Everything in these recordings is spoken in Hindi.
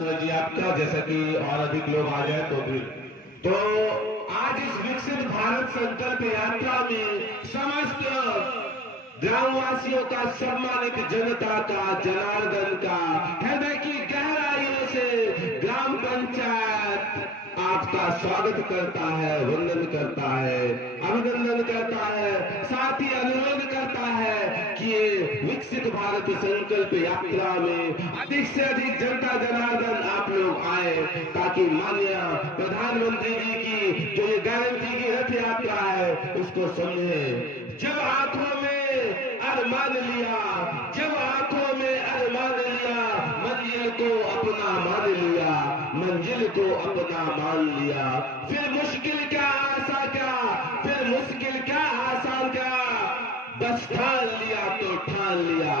जी आपका, जैसा कि और अधिक लोग आ जाए तो फिर तो आज इस विकसित भारत संकल्प यात्रा में समस्त ग्रामवासियों का, सम्मानित जनता का, जनार्दन का हृदय की गहराइयों से ग्राम पंचायत आपका स्वागत करता है, वंदन करता है, अभिनंदन करता है, साथ ही अनुरोध करता है कि ये विकसित भारत संकल्प यात्रा में अधिक से अधिक जनता जनार्दन आप लोग आए, ताकि माननीय प्रधानमंत्री जी की जो ये गारंटी की रथ यात्रा है उसको समझे। जब आंखों में अरमान लिया, जब आंखों में अरमान लिया, मंजिल को अपना मान लिया, मंजिल को अपना मान लिया, फिर मुश्किल क्या आसान क्या, फिर मुश्किल क्या आसान क्या, बस ठान लिया तो ठान लिया।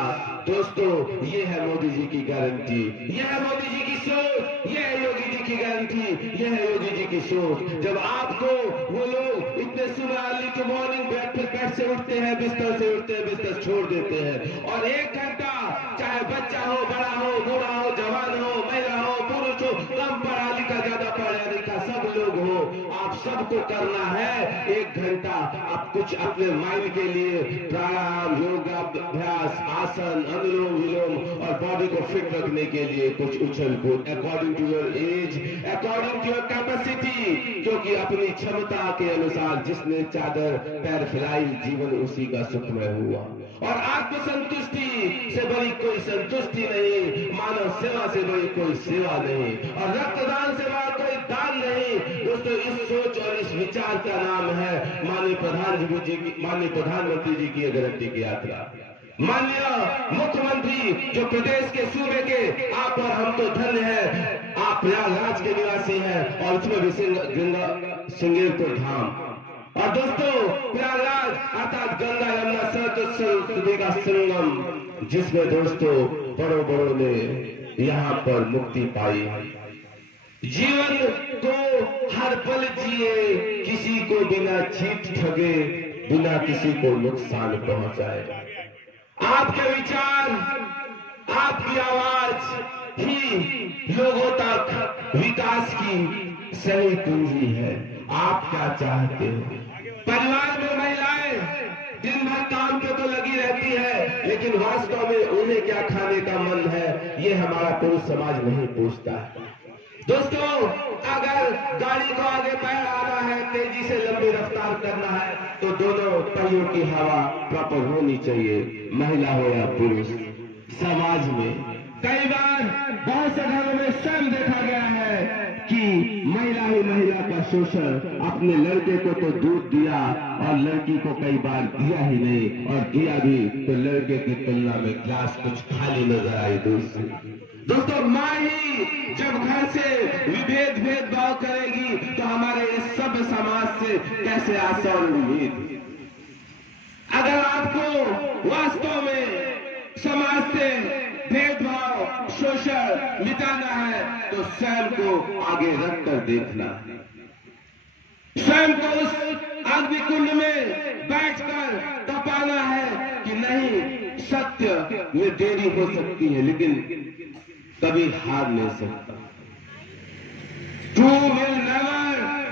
दोस्तों, ये है मोदी जी की गारंटी, ये है मोदी जी की सोच, ये है योगी जी की गारंटी, ये है योगी जी की सोच। जब आपको वो लोग इतने सुबह अर्ली टू मॉर्निंग बेड से उठते हैं, बिस्तर से उठते हैं, बिस्तर छोड़ देते हैं और 1 घंटा, चाहे बच्चा हो, बड़ा हो, बूढ़ा हो, जवान हो, महिला हो, पुरुष हो, कम पढ़ा लिखा, ज्यादा पढ़ा लिखा, सब लोग हो, आप सबको करना है 1 घंटा। आप कुछ अपने माइंड के लिए प्राणायाम, योगाभ्यास, आसन, अनुलोम विलोम और बॉडी को फिट रखने के लिए कुछ उछल कूद according to your age, according to your capacity, क्योंकि अपनी क्षमता के अनुसार जिसने चादर पैर फैलाई, जीवन उसी का सुखमय हुआ। और आत्मसंतुष्टि से बड़ी कोई संतुष्टि नहीं, मानव सेवा से बड़ी कोई सेवा नहीं, और रक्तदान से बड़ा कोई दान नहीं। दोस्तों, इस सोच और इस विचार का नाम है माननीय प्रधानमंत्री जी की गारंटी की यात्रा। माननीय मुख्यमंत्री जो प्रदेश के सूबे के, आप और हम तो धन्य हैं, आप प्रयागराज के निवासी हैं और उसमें भी सिंगेरपुर धाम। और दोस्तों, प्रयागराज अर्थात गंगा यमुना सरस्वती का संगम, जिसमें दोस्तों बड़ों बड़ों ने यहाँ पर मुक्ति पाई। जीवन को हर पल जिए, किसी को बिना चीट ठगे, बिना किसी को नुकसान पहुंचाए। आपके विचार, आपकी आवाज ही लोगों तक विकास की सही पूंजी है। आप क्या चाहते हो? परिवार में महिलाएं दिन भर काम पे तो लगी रहती है, लेकिन वास्तव में उन्हें क्या खाने का मन है, ये हमारा पुरुष समाज नहीं पूछता है। दोस्तों, अगर गाड़ी को आगे बढ़ आना है, तेजी से लंबी रफ्तार करना है, तो दोनों पहियों की हवा प्रॉपर होनी चाहिए, महिला हो या पुरुष। समाज में कई बार बहुत से घरों में स्वयं देखा गया है कि महिला ही महिला का शोषण, अपने लड़के को तो दूध दिया और लड़की को कई बार दिया ही नहीं, और दिया भी तो लड़के की तुलना में ग्लास कुछ खाली नजर आई। दोस्तों, माँ ही जब घर से भेदभाव करेगी तो हमारे इस सब समाज से कैसे आशा और उम्मीद। अगर आपको वास्तव में समाज से भेदभाव, शोषण मिटाना है तो स्वयं को आगे रखकर देखना है, स्वयं को उस अग्निकुंड में बैठकर तपाना है कि नहीं, सत्य में देरी हो सकती है लेकिन कभी हार नहीं सकता। True will never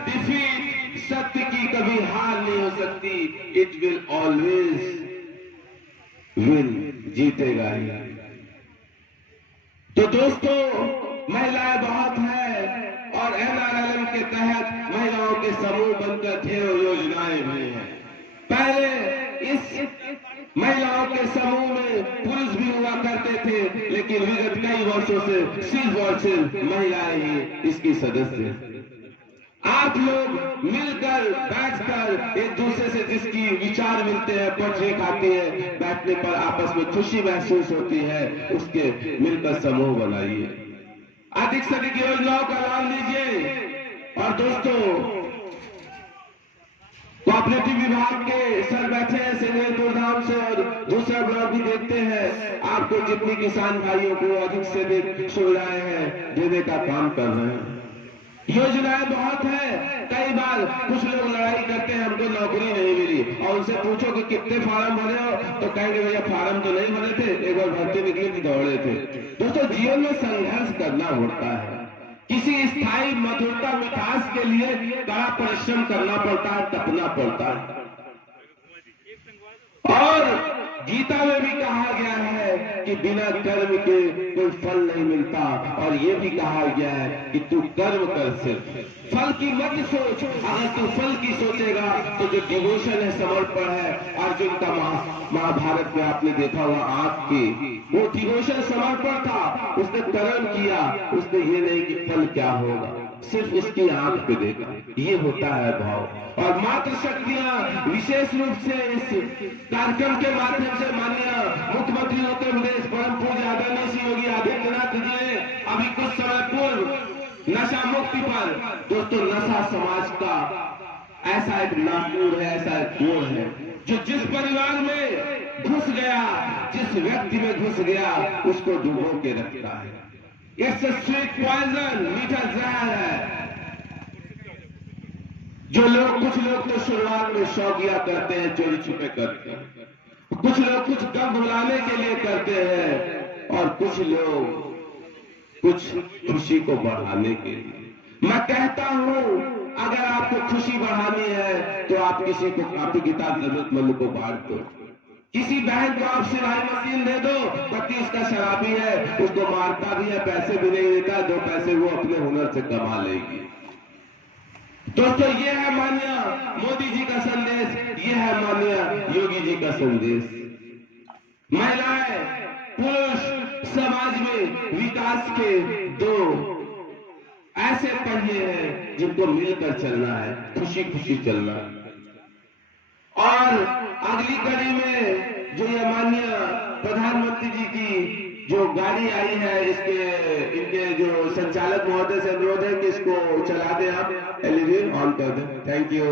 defeat, सत्य की कभी हार नहीं हो सकती, इट विल ऑलवेज विन, जीतेगा ही। तो दोस्तों, महिलाएं बहुत हैं और NRLM के तहत महिलाओं के समूह बनकर ढेरों योजनाएं भी हैं। पहले इस महिलाओं के समूह में पुरुष भी हुआ करते थे, लेकिन विगत कई वर्षों से सिर्फ और सिर्फ महिलाएं ही इसकी सदस्य। आप लोग मिलकर बैठकर एक दूसरे से जिसकी विचार मिलते हैं, पढ़ने खाते हैं, बैठने पर आपस में खुशी महसूस होती है, उसके मिलकर समूह बनाइए, अधिक से अधिक योजनाओं का लाभ लीजिए। और दोस्तों, कोऑपरेटिव विभाग के सर बैठे हैं सिंगेरपुर धाम से और दूसरा ब्लॉक भी देखते हैं, आपको जितनी किसान भाइयों को अधिक से अधिक सुविधाएं हैं देने का काम कर रहे हैं। योजनाएं बहुत है। कई बार कुछ लोग लड़ाई करते हैं हमको नौकरी नहीं मिली, और उनसे पूछो कि कितने फार्म भरे हो तो कहेंगे भैया फार्म तो नहीं भरे थे, एक बार भर्ती निकली थी दौड़े थे। दोस्तों जीवन में संघर्ष करना होता है, किसी स्थायी मधुरता मिठास के लिए कड़ा परिश्रम करना पड़ता है, तपना पड़ता है। और गीता में भी कहा गया है कि बिना कर्म के कोई फल नहीं मिलता, और ये भी कहा गया है कि तू कर्म कर, सिर्फ फल की मत सोच। अगर तू फल की सोचेगा तो जो डिवोशन है, समर्पण है, अर्जुन का महाभारत में आपने देखा हुआ आंख की, वो डिवोशन समर्पण था, उसने कर्म किया, उसने ये नहीं कि फल क्या होगा, सिर्फ उसकी आंख पे देखा। ये होता है भाव। और मात्र शक्तियां विशेष रूप से इस कार्यक्रम के माध्यम से माननीय मुख्यमंत्री उत्तर प्रदेश परम पूज्य आदरणीय श्री योगी आदित्यनाथ जी ने अभी कुछ समय पूर्व नशा मुक्ति पर, दोस्तों नशा समाज का ऐसा एक नासूर है, ऐसा एक गुण है जो जिस परिवार में घुस गया, जिस व्यक्ति में घुस गया, उसको डुबो के रखता है। इट्स अ स्वीट पॉइजन, मीठा जहर है। कुछ लोग तो शुरुआत में शौकिया करते हैं, चोरी छुपे करते हैं, कुछ लोग कुछ गम भुलाने के लिए करते हैं, और कुछ लोग कुछ खुशी को बढ़ाने के लिए। मैं कहता हूं अगर आपको खुशी बढ़ानी है तो आप किसी को कापी किताब जरूरतमंद को बांट दो, किसी बहन को आप सिलाई मशीन दे दो, पति उसका शराबी है, उसको मारता भी है, पैसे भी नहीं देता, 2 पैसे वो अपने हुनर से कमा लेगी। दोस्तों ये है माननीय मोदी जी का संदेश, ये है माननीय योगी जी का संदेश। महिलाएं पुरुष समाज में विकास के 2 ऐसे पहिए हैं जिनको मिलकर चलना है, खुशी खुशी चलना है। और अगली कड़ी में जो ये माननीय प्रधानमंत्री जी की जो गाड़ी आई है, इनके जो संचालक महोदय से अनुरोध है कि इसको चला दें, आप एलईडी ऑन कर दें। Thank you.